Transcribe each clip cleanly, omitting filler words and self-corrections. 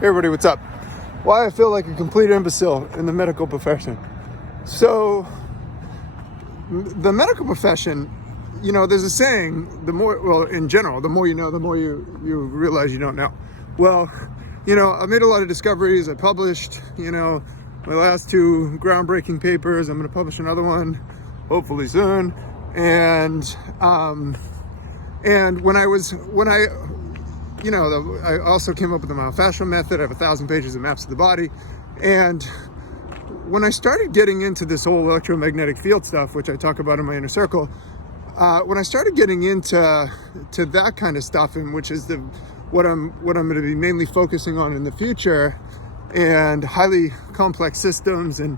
Hey everybody, what's up? Why I feel like a complete imbecile in the medical profession. So, the medical profession, you know, there's a saying, in general, the more you know, the more you realize you don't know. Well, you know, I made a lot of discoveries. I published, you know, my last 2 groundbreaking papers. I'm going to publish another one, hopefully soon. And I also came up with the myofascial method. I have 1,000 pages of maps of the body. And when I started getting into this whole electromagnetic field stuff, which I talk about in my inner circle, when I started getting into that kind of stuff, and which is what I'm going to be mainly focusing on in the future, and highly complex systems, and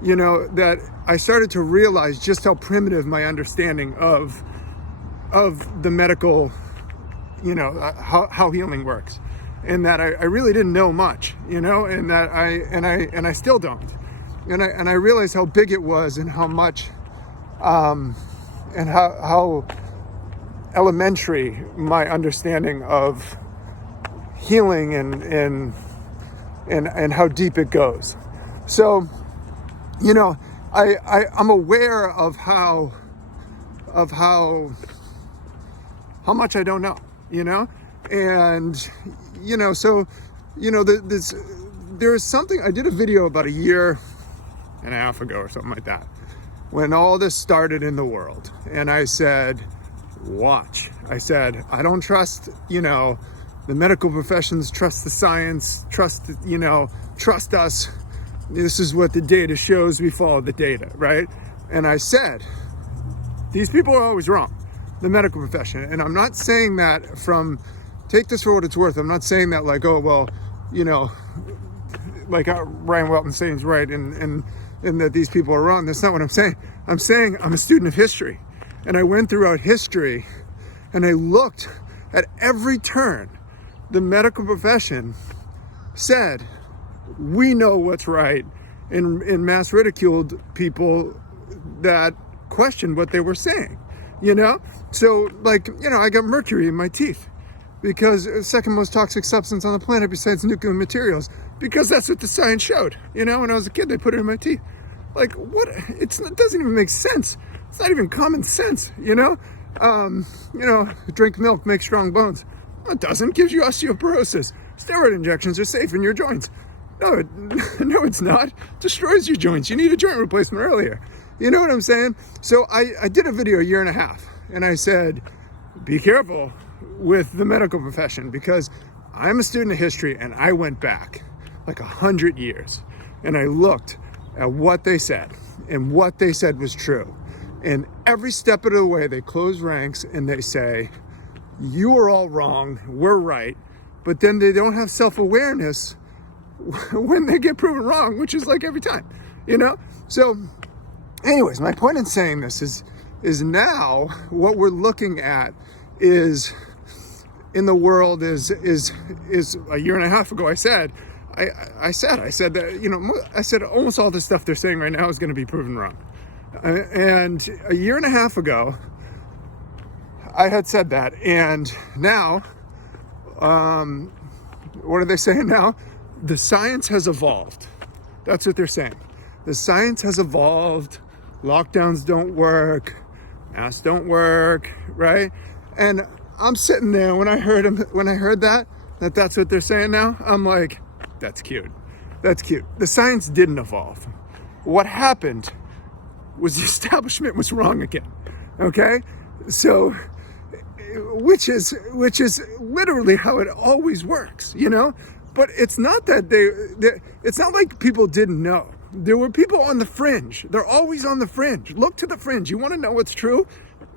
you know, that I started to realize just how primitive my understanding of the medical, you know, how healing works, and that I really didn't know much, you know, and that I still don't, and I realized how big it was, and how much, and how elementary my understanding of healing and how deep it goes. So, you know, I'm aware of how much I don't know, you know, and you know, so you know, there's something. I did a video about 1.5 years ago or something like that, when all this started in the world, and I said, watch. I said, I don't trust, you know, the medical professions, trust the science, trust us. This is what the data shows. We follow the data, right? And I said, these people are always wrong, the medical profession. And I'm not saying that take this for what it's worth. I'm not saying that like, oh, well, you know, like Ryan Whelton saying is right, and that these people are wrong. That's not what I'm saying. I'm saying I'm a student of history, and I went throughout history and I looked at every turn. The medical profession said, we know what's right, and mass ridiculed people that questioned what they were saying, you know? So, like, you know, I got mercury in my teeth because the second most toxic substance on the planet besides nuclear materials, because that's what the science showed. You know, when I was a kid, they put it in my teeth. Like, what? It doesn't even make sense. It's not even common sense, you know? You know, drink milk, make strong bones. No, it doesn't. It gives you osteoporosis. Steroid injections are safe in your joints. No, it's not. It destroys your joints. You need a joint replacement earlier. You know what I'm saying? So I did a video 1.5 years, and I said, be careful with the medical profession, because I'm a student of history, and I went back like 100 years, and I looked at what they said, and what they said was true. And every step of the way, they close ranks and they say, you are all wrong, we're right. But then they don't have self-awareness when they get proven wrong, which is like every time, you know? So anyways, my point in saying this is now what we're looking at is in the world is 1.5 years ago, I said that, you know, I said almost all the stuff they're saying right now is going to be proven wrong. And 1.5 years ago, I had said that, and now, what are they saying now? The science has evolved. That's what they're saying. The science has evolved. Lockdowns don't work. Masks don't work, right? And I'm sitting there when I heard that's what they're saying now. I'm like, that's cute. That's cute. The science didn't evolve. What happened was the establishment was wrong again. Okay? So, which is literally how it always works, you know? But it's not that it's not like people didn't know. There were people on the fringe. They're always on the fringe. Look to the fringe. You want to know what's true?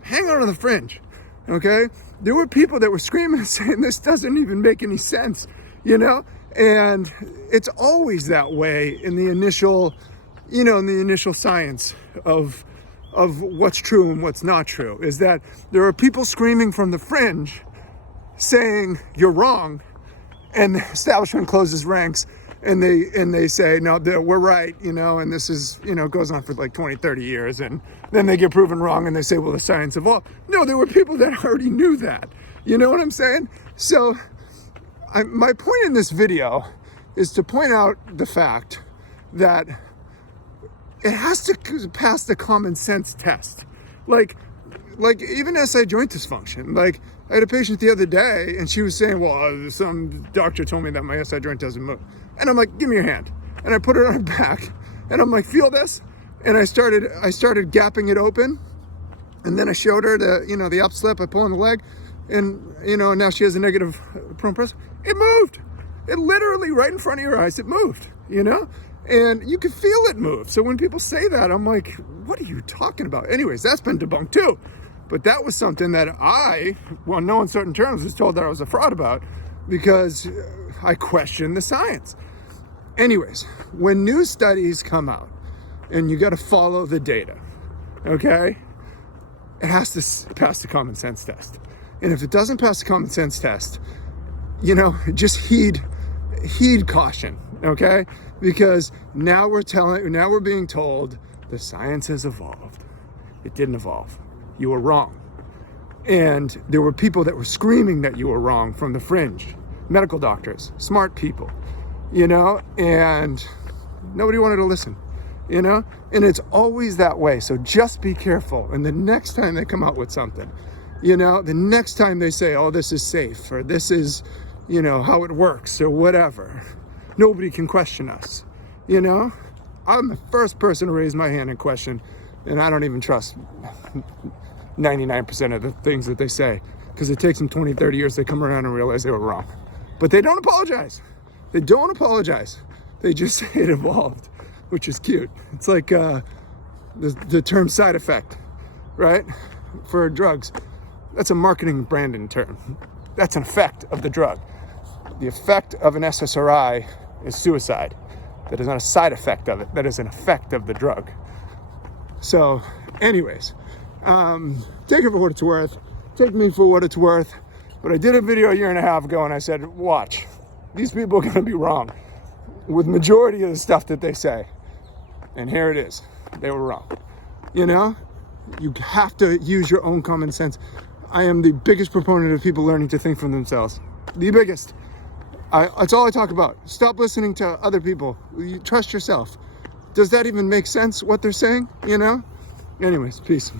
Hang on to the fringe. Okay? There were people that were screaming and saying this doesn't even make any sense, you know? And it's always that way in the initial science of what's true and what's not true, is that there are people screaming from the fringe saying you're wrong, and the establishment closes ranks and they say, no, we're right, you know, and this is, you know, goes on for like 20, 30 years, and then they get proven wrong and they say, well, the science evolved. No, there were people that already knew that. You know what I'm saying? So my point in this video is to point out the fact that it has to pass the common sense test. Like even SI joint dysfunction. Like, I had a patient the other day and she was saying, well, some doctor told me that my SI joint doesn't move. And I'm like, give me your hand. And I put it on her back and I'm like, feel this? And I started gapping it open. And then I showed her the up slip. I pull on the leg and, now she has a negative prone pressure. It moved. It literally right in front of your eyes, it moved, and you could feel it move. So when people say that, I'm like, what are you talking about? Anyways, that's been debunked too. But that was something that I, well, no uncertain terms, was told that I was a fraud about because I questioned the science. Anyways, when new studies come out, and you got to follow the data, okay? It has to pass the common sense test. And if it doesn't pass the common sense test, just heed caution, okay? Because now we're being told the science has evolved. It didn't evolve. You were wrong. And there were people that were screaming that you were wrong from the fringe, medical doctors, smart people, and nobody wanted to listen, and it's always that way. So just be careful. And the next time they come out with something, the next time they say, oh, this is safe, or this is, how it works, or whatever, nobody can question us, I'm the first person to raise my hand and question, and I don't even trust 99% of the things that they say, because it takes them 20, 30 years to come around and realize they were wrong. But they don't apologize. They don't apologize. They just say it evolved, which is cute. It's like the term side effect, right? For drugs. That's a marketing branding term. That's an effect of the drug. The effect of an SSRI is suicide. That is not a side effect of it. That is an effect of the drug. So, anyways, take it for what it's worth. Take me for what it's worth. But I did a video a year and a half ago and I said, watch, these people are going to be wrong with majority of the stuff that they say. And here it is. They were wrong. You have to use your own common sense. I am the biggest proponent of people learning to think for themselves. The biggest. That's all I talk about. Stop listening to other people. You trust yourself. Does that even make sense, what they're saying? Anyways, peace.